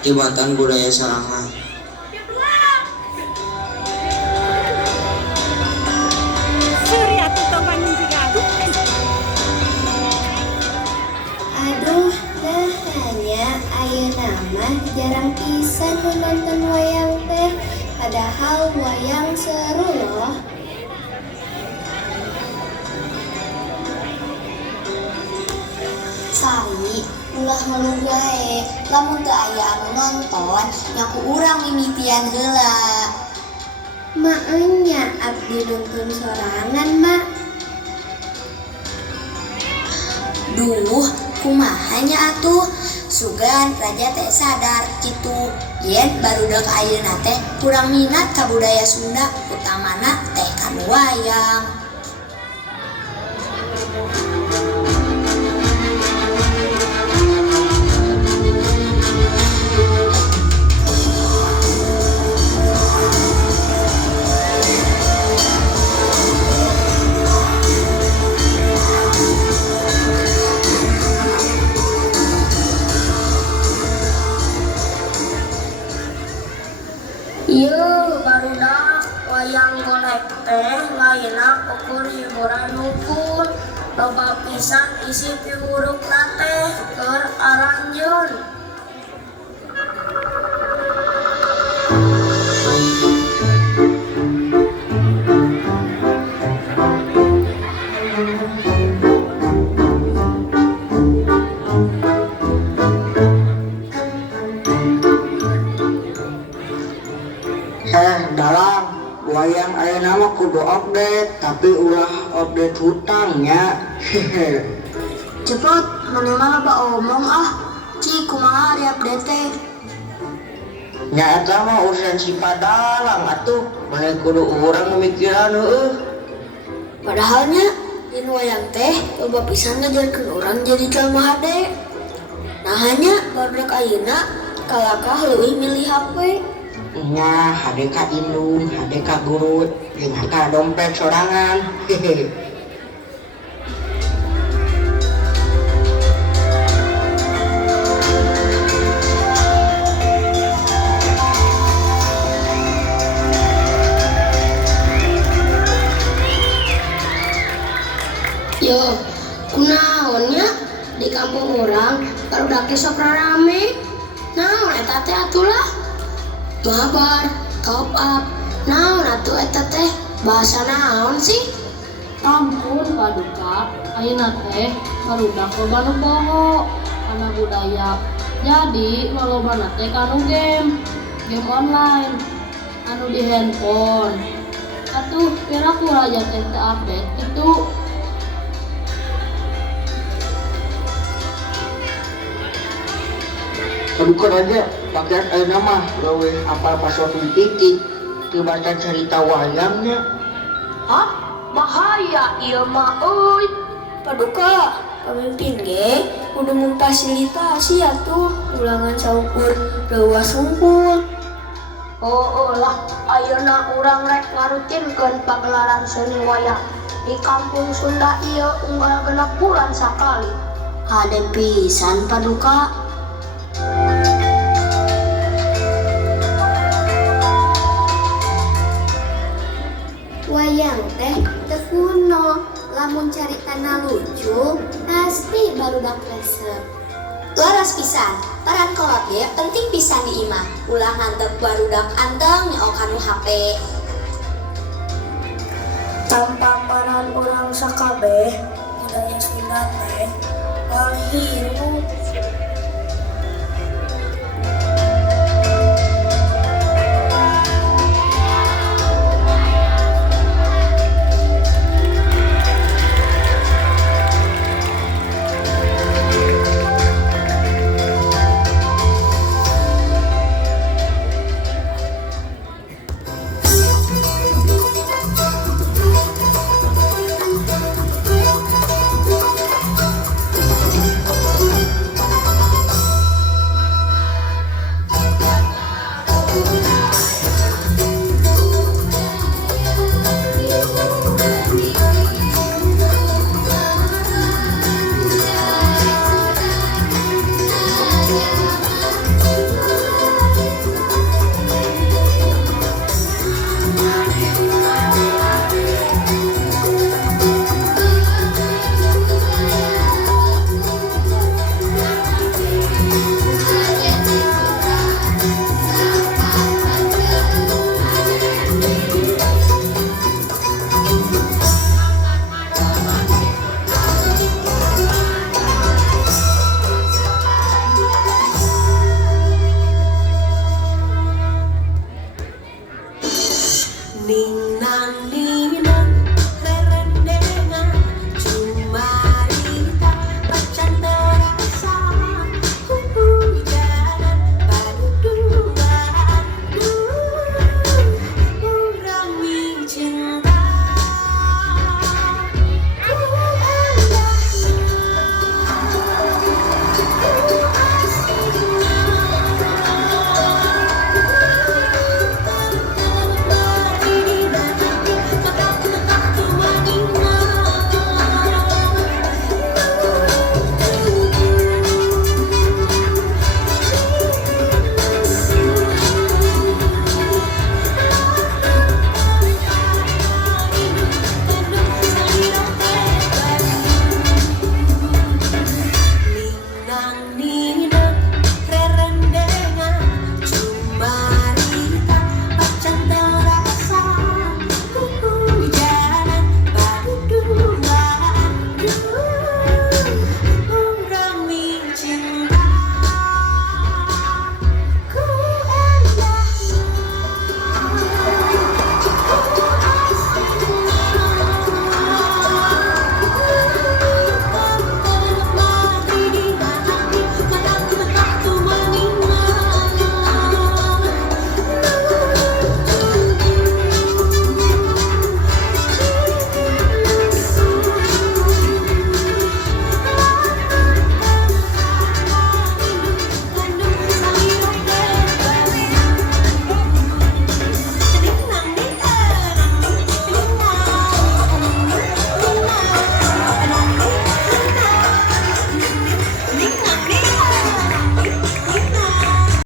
Jembatan budaya Sarangan. Aduh, hanya ayeuna mah jarang pisan nonton wayang teh. Padahal wayang seru loh. Sari, ulah ngeluh wae. Lamun teu aya anu nonton, nyaku urang mimitian heula. Maenya abdi nonton sorangan, Mak. Duh, kumahanya atuh. Sugan raja teh sadar kitu. Yen barudak ayeuna teh kurang minat ka budaya Sunda, utamana teh kanu wayang. Ieu barudak wayang golek teh lainna ukur hiburan hukun. Loba pisan isi piwurukna teh keur aranjeun. Dalam wayang ayeuna mah kudu update, tapi ulah update hutangnya. Hehe. Cepet, mana mah loba omong ah. Ci kumaha ari update teh? Nya eta mah urusan si padalang atuh, mane kudu urang memikiran heueuh. Padahalnya dina wayang teh loba pisan ngajarkeun urang jadi jalma hade. Nah hanya barudak ayeuna kalakah leuwih milih HP. Nya hade ka indung, hade ka gurut, jeung ka dompet sorangan. Hehe. Yo, kunaonnya di kampung orang barudak teh sok rame. Naon eta teh atulah? Mabar, top up, naon atuh eta teh? Bahasa naon sih? Ampun paduka, ayeuna teh barudak loba nu boho kana budaya. Jadi lolobana teh kanu game online anu di handphone. Atuh pira kuraja teh teu update itu. Paduka aja pakean ayeuna mah leuwih apal pasokan titik teu baca cerita wayangnya. Hah? Bahaya ieu mah euy. Paduka, pamimpin ge kudu memfasilitasi atuh ulangan saukur leuwas hungkul. Oh lah, ayeuna urang rek ngarutinkeun pagelaran seni wayang di kampung Sunda ieu unggal genep bulan sakali. Hade pisan Paduka. Wayang teh teu kuno, lamun caritana lucu pasti barudak resep. Laras pisan, peran kolot ge penting pisan di imah. Ulah ngantep barudak anteng nyaok kanu HP. Tanpa peran urang sakabeh budaya Sunda teh wal hirup